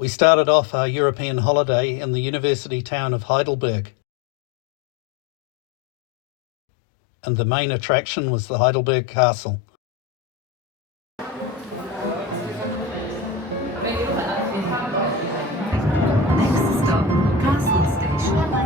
We started off our European holiday in the university town of Heidelberg. And the main attraction was the Heidelberg Castle. Next stop, Castle Station.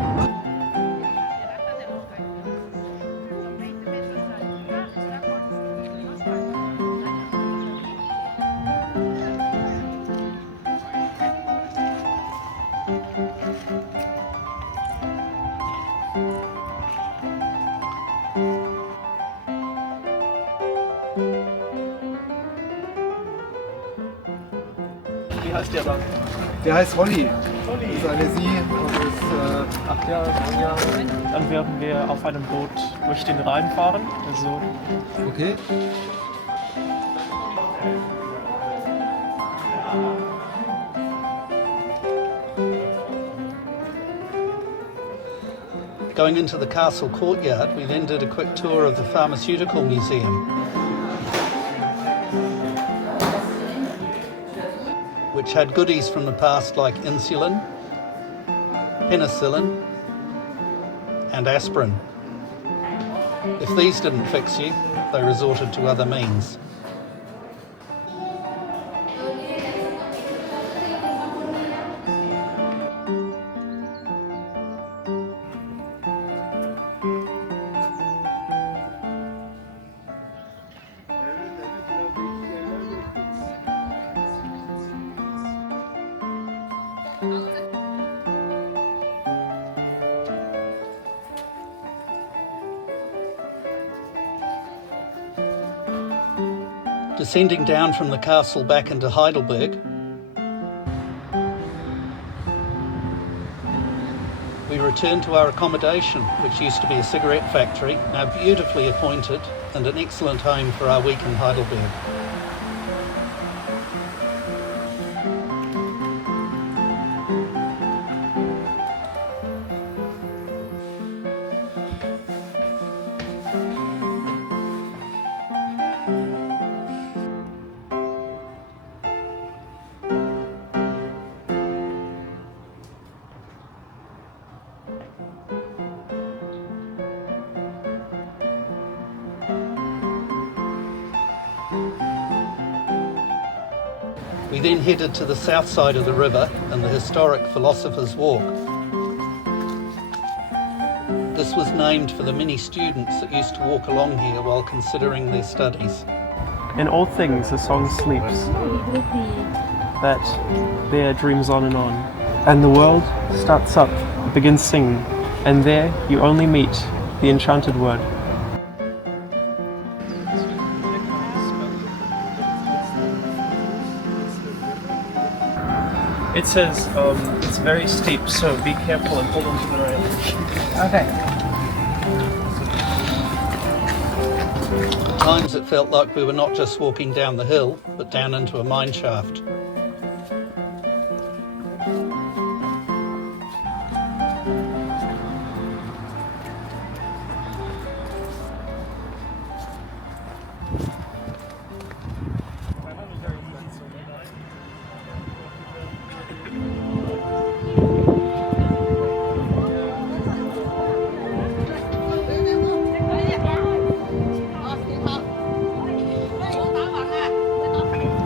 Wie heißt der dann? Der heißt Holly. Holly. Das ist eine Sie und ist 8 Jahre, 9 Jahre. Dann werden wir auf einem Boot durch den Rhein fahren. Also Okay. Going into the castle courtyard, we then did a quick tour of the Pharmaceutical Museum, which had goodies from the past like insulin, penicillin, and aspirin. If these didn't fix you, they resorted to other means. Descending down from the castle back into Heidelberg, we returned to our accommodation, which used to be a cigarette factory, now beautifully appointed and an excellent home for our week in Heidelberg. We then headed to the south side of the river and the historic Philosopher's Walk. This was named for the many students that used to walk along here while considering their studies. in all things a song sleeps, that there dreams on, and the world starts up, begins singing, and there you only meet the enchanted word. It says it's very steep, so be careful and hold on to the rail. Okay. At times it felt like we were not just walking down the hill, but down into a mine shaft.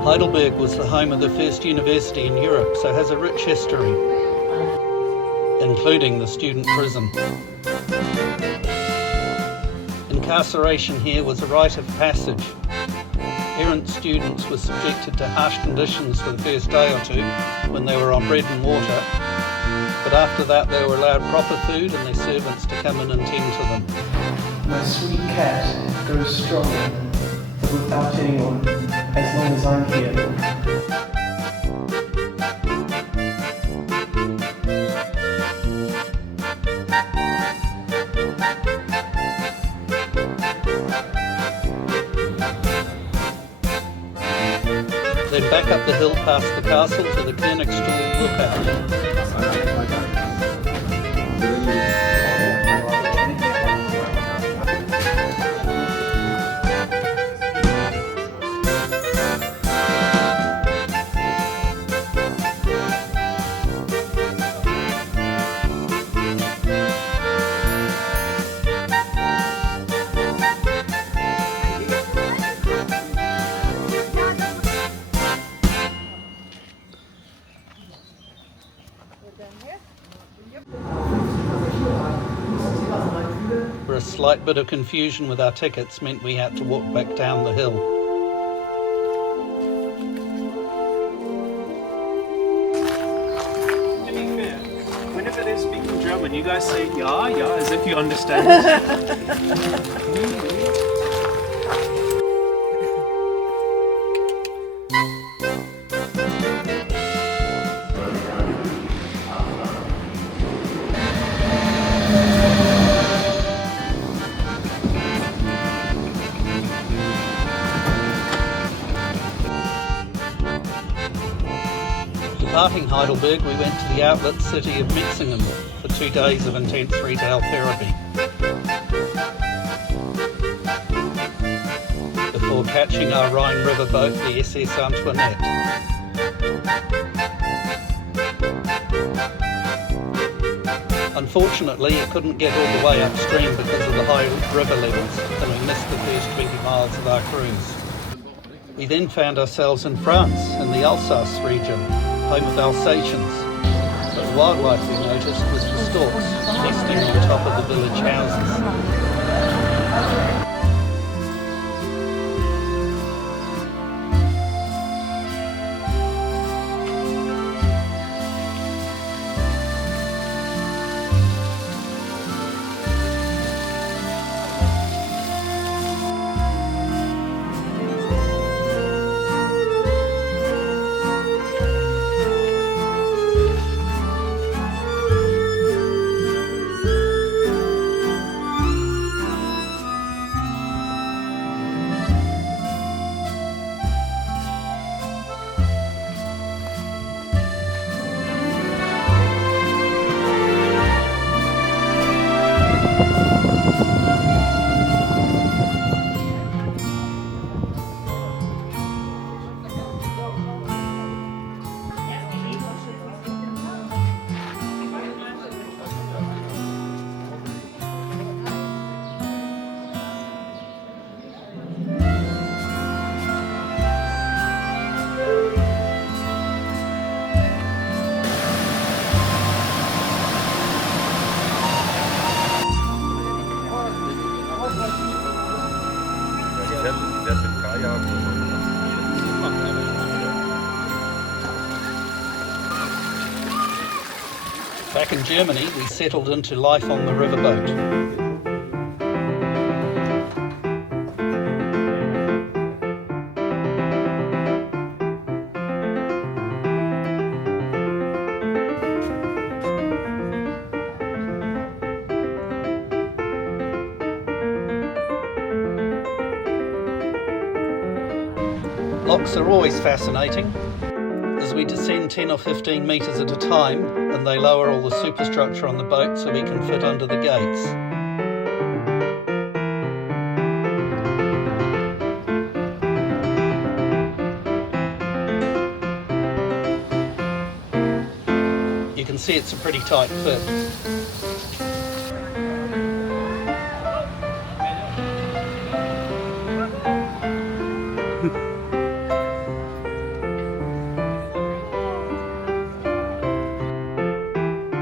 Heidelberg was the home of the first university in Europe, so has a rich history, including the student prison. Incarceration here was a rite of passage. Errant students were subjected to harsh conditions for the first day or two when they were on bread and water, but after that they were allowed proper food and their servants to come in and tend to them. My sweet cat grows stronger without anyone, as long as I'm here. Then back up the hill past the castle to the Königstuhl lookout. Where a slight bit of confusion with our tickets meant we had to walk back down the hill. To be fair, whenever they're speaking German, you guys say ja, ja, as if you understand it. Departing Heidelberg, we went to the outlet city of Metzingen for 2 days of intense retail therapy, before catching our Rhine River boat, the SS Antoinette. Unfortunately, it couldn't get all the way upstream because of the high river levels, and we missed the first 20 miles of our cruise. We then found ourselves in France, in the Alsace region, home of Alsatians. But the wildlife we noticed was the storks nesting on top of the village houses. Back in Germany, we settled into life on the riverboat. Locks are always fascinating, as we descend 10 or 15 metres at a time and they lower all the superstructure on the boat so we can fit under the gates. You can see it's a pretty tight fit.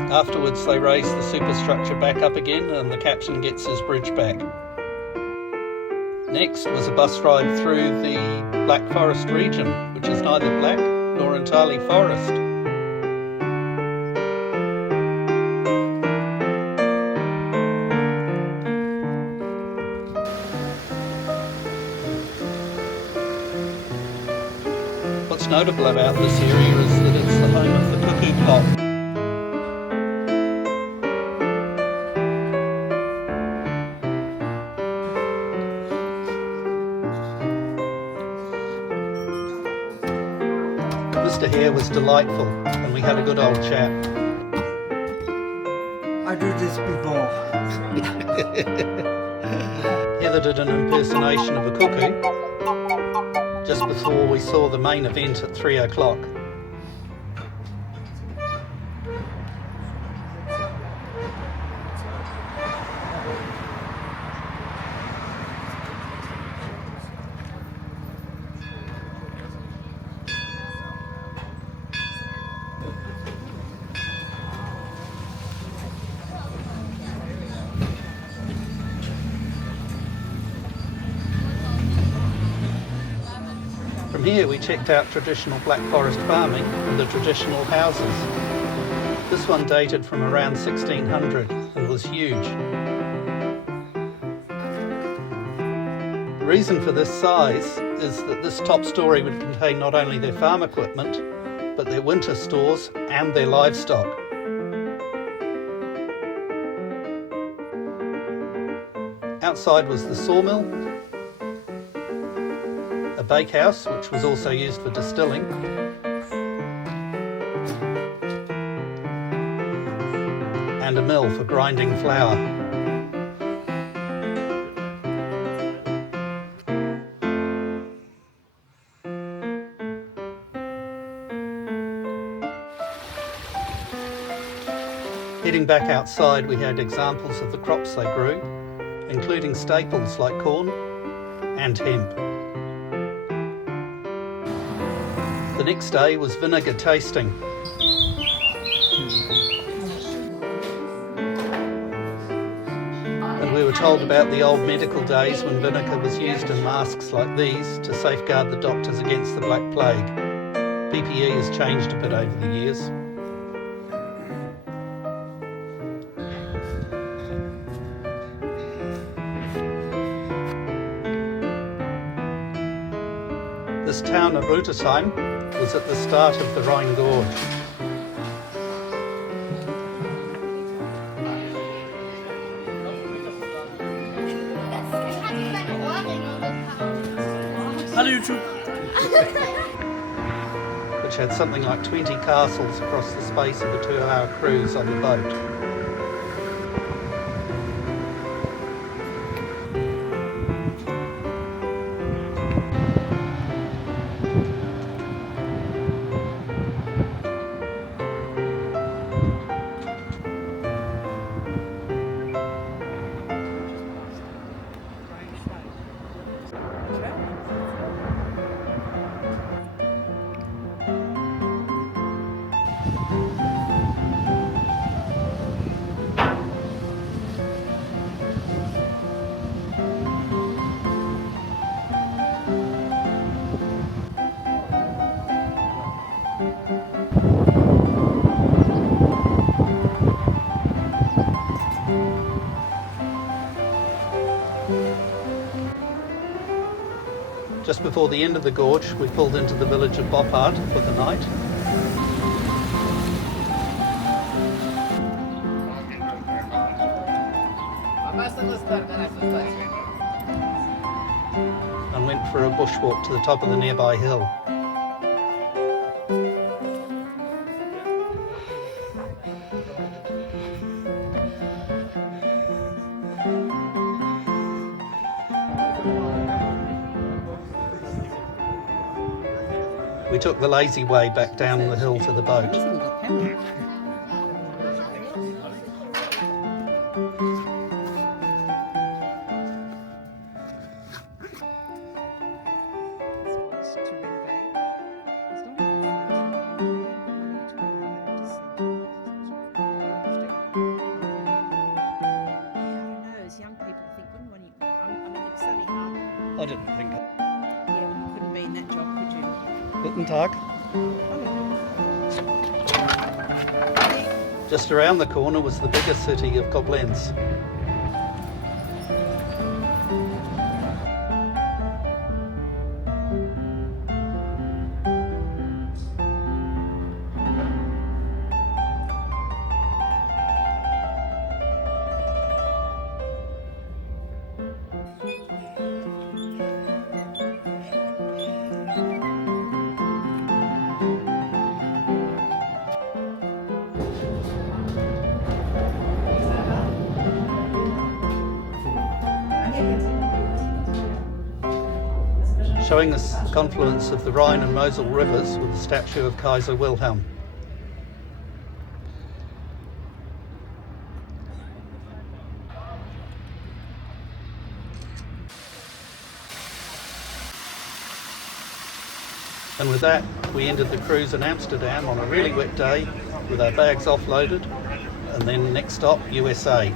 Afterwards they raise the superstructure back up again and the captain gets his bridge back. Next was a bus ride through the Black Forest region, which is neither black nor entirely forest. What's notable about this area is that it's the home of the cuckoo clock. Mr. Hare was delightful and we had a good old chat. I do this before. Heather did an impersonation of a cuckoo just before we saw the main event at 3 o'clock. here we checked out traditional Black Forest farming and the traditional houses. This one dated from around 1600 and was huge. The reason for this size is that this top story would contain not only their farm equipment, but their winter stores and their livestock. Outside was the sawmill, a bakehouse which was also used for distilling, and a mill for grinding flour. Heading back outside, we had examples of the crops they grew, including staples like corn and hemp. The next day was vinegar tasting. And we were told about the old medical days when vinegar was used in masks like these to safeguard the doctors against the Black Plague. PPE has changed a bit over the years. This town of Rüdesheim was at the start of the Rhine Gorge. Hello YouTube! Which had something like 20 castles across the space of a 2-hour cruise on the boat. Just before the end of the gorge, we pulled into the village of Boppard for the night. And went for a bushwalk to the top of the nearby hill. We took the lazy way back down the hill to the boat. I didn't think it. Yeah, well, you couldn't be in that job, could you? Guten Tag. Just around the corner was the biggest city of Koblenz. Showing us the confluence of the Rhine and Mosel rivers with the statue of Kaiser Wilhelm. And with that, we ended the cruise in Amsterdam on a really wet day with our bags offloaded, and then next stop, USA.